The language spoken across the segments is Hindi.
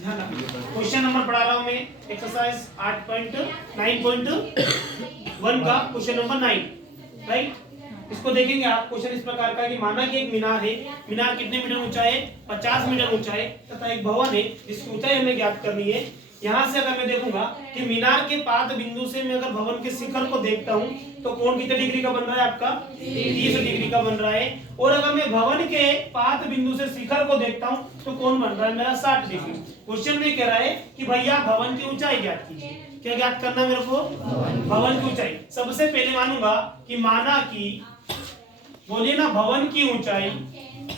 ध्यान रखिए, क्वेश्चन नंबर पढ़ा रहा हूं मैं, एक्सरसाइज 8.9.1 का क्वेश्चन नंबर 9, राइट। इसको देखेंगे आप। क्वेश्चन इस प्रकार का है कि माना कि एक मीनार है, मीनार कितने मीटर ऊंचा है, 50 मीटर ऊंचा है, तथा एक भवन है जिसकी ऊंचाई हमें ज्ञात करनी है। यहाँ से अगर मैं देखूंगा कि मीनार के पाद बिंदु से मैं अगर भवन के शिखर को देखता हूँ तो कोण कितने डिग्री का बन रहा है आपका, 30 डिग्री का बन रहा है। और अगर मैं भवन के पाद बिंदु से शिखर को देखता हूँ तो कोण बन रहा है मेरा 60 डिग्री। क्वेश्चन में कह रहा है कि भैया भवन की ऊंचाई ज्ञात कीजिए। क्या ज्ञात करना है मेरे को, भवन की ऊंचाई। सबसे पहले मानूंगा कि माना कि, बोलिए ना, भवन की ऊंचाई,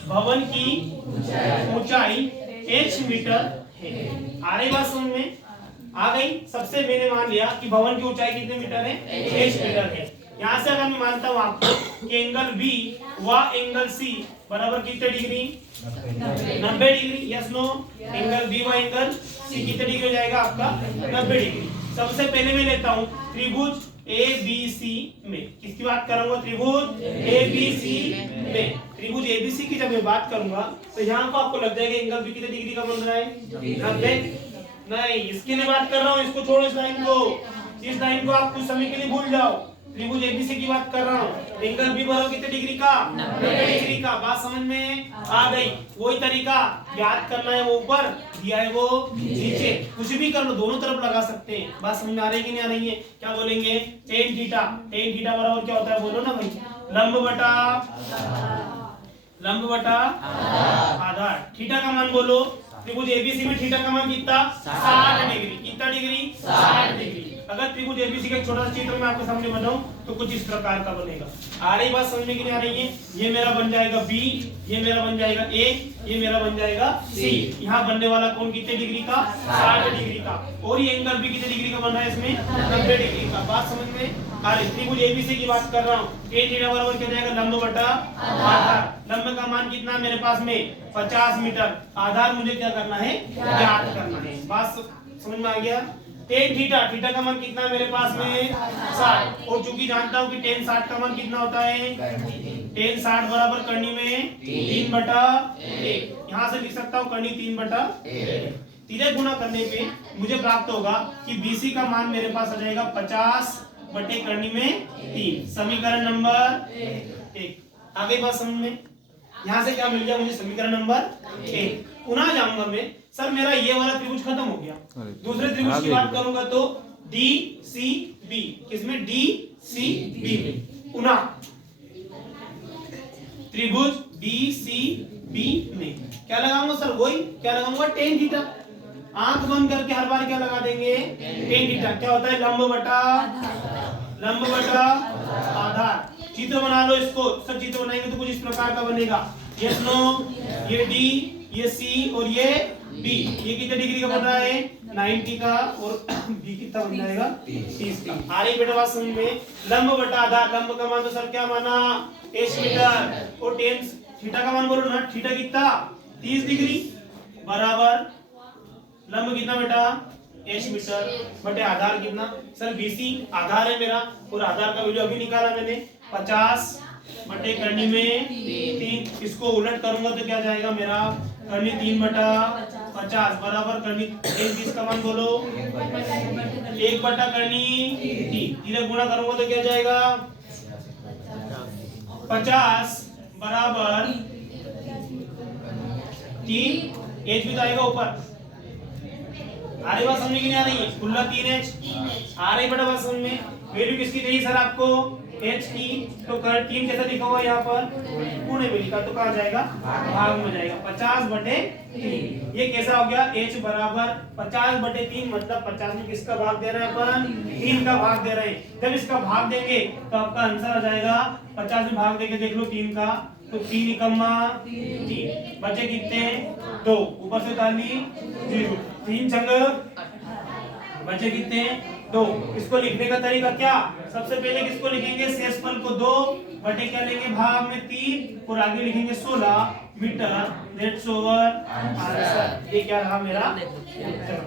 भवन की ऊंचाई h मीटर है। आ रही बात समझ में, आ गई। सबसे मैंने मान लिया कि भवन की ऊंचाई कितने मीटर है, h मीटर है। यहाँ से अगर मैं मानता हूँ आपको कि एंगल B व एंगल C बराबर कितने degree, 90 degree. Yes no, angle B व एंगल C कितने डिग्री हो जाएगा आपका, 90 डिग्री। सबसे पहले मैं लेता हूँ त्रिभुज ABC में, किसकी बात करूंगा, त्रिभुज ABC में। त्रिभुज ABC की जब मैं बात करूंगा तो यहाँ को आपको लग जाएगा एंगल B कितने डिग्री का बन रहा है, 90। नहीं, इसकी नहीं बात कर रहा हूँ, इसको छोड़ो, इस लाइन को, इस लाइन को आप कुछ समय के लिए भूल जाओ। त्रिभुज ABC की बात कर रहा हूँ। एंगल B बराबर कितने डिग्री का, 90 डिग्री का। बात समझ में आ गई। वही तरीका याद करना है, वो ऊपर दिया है वो नीचे, कुछ भी कर लो, दोनों तरफ लगा सकते हैं। बात समझ में आ रही है कि नहीं आ रही है। क्या बोलेंगे, टेन थीटा, टेन थीटा बराबर क्या होता है, बोलो ना भाई, लंब बटा आधार। थीटा का मान बोलो, त्रिभुज ABC में थीटा का मान कितना, 60 डिग्री। कितना डिग्री, 60 डिग्री। अगर त्रिभुज ABC का एक छोटा सा चित्र मैं आपके सामने बनाऊं तो कुछ इस प्रकार का बनेगा। आ रही बात समझ में कि नहीं आ रही है। ये मेरा बन जाएगा B, ये मेरा बन जाएगा A, ये मेरा बन जाएगा C। यहाँ बनने वाला कोण कितने डिग्री का, 60 डिग्री का। और ये एंगल B कितने डिग्री का बन रहा है इसमें, 90 डिग्री का। बात समझ में आ रही। त्रिभुज ABC की बात कर रहा हूँ। tan थीटा बराबर क्या जाएगा, लंब बटा आधार। लंब का मान कितना है मेरे पास में, 50 मीटर। आधार मुझे क्या करना है, ज्ञात करना है। बात समझ में आ गया। tan थीटा, थीटा का मान कितना है मेरे पास में, 60। और चूंकि जानता हूँ कि tan 60 का मान कितना होता है, tan 60 बराबर करनी में 3/1। यहाँ से लिख सकता हूँ करनी 3/1। तिर्यक गुणा करने पे मुझे प्राप्त होगा कि BC का मान मेरे पास आ जाएगा 50 बटे करनी में 3। समीकरण नंबर 1। आ गई बात समझ में। यहाँ से क्या मिल गया मुझे, समीकरण नंबर 1। पुनः जाऊंगा मैं, सर मेरा ये वाला त्रिभुज खत्म हो गया, दूसरे त्रिभुज की बात करूंगा तो DCB, किसमें, DCB में। पुनः त्रिभुज DCB में क्या लगाऊंगा सर, वही क्या लगाऊंगा, tan थीटा। आंख बंद करके हर बार क्या लगा देंगे, tan थीटा। क्या होता है, लंब बटा आधार। चित्र बना लो इसको, सब चित्र बनाएंगे तो कुछ इस प्रकार का बनेगा। यस नो, ये D, ये C और ये B। ये कितने डिग्री का बन रहा है, 90 का। और B कितना बन जाएगा, 30 का। आ रही बेटा बात समझ में। लंब बटा आधार, लंब का मान तो सर क्या माना, h मीटर। और tan थीटा का मान बोलो ना, थीटा कितना, 30 डिग्री बराबर लंब कितना बेटा, h मीटर बटे आधार कितना, सर BC आधार है मेरा। और आधार का वैल्यू अभी निकाला मैंने, 50 बटे करनी में 3। इसको उलट करूंगा तो क्या जाएगा मेरा, करनी 3/50 बराबर करनी 3 का मान बोलो, 1/करनी 3। इधर गुणा करूंगा तो क्या जाएगा, 50 बराबर 3। h भी तो आएगा ऊपर। आ रही बात समझ की नहीं आ रही है, खुला 3h। आ रही बेटा बात समझ में। वैल्यू किसकी चाहिए सर आपको, h की। तो कर 3 कैसा लिखा हुआ है यहाँ पर, पुणे में लिखा, तो कहाँ जाएगा, भाग में जाएगा, 50/3। ये कैसा हो गया, h बराबर 50/3, मतलब 50 में किसका भाग दे रहे हैं अपन, 3 का भाग दे रहे हैं। जब इसका भाग देंगे तो आपका आंसर आ जाएगा, 50 में भाग देके देख लो 3 का, तो 3 एकम्मा 3, बचे कितने 2, ऊपर से उतारनी 0, 3 छंग बचे कितने 2। इसको लिखने का तरीका क्या, सबसे पहले किसको लिखेंगे, शेषफल को 2 बटे क्या लेंगे, भाग में 3, और आगे लिखेंगे 16 मीटर। That's over answer. ये क्या रहा मेरा उत्तर।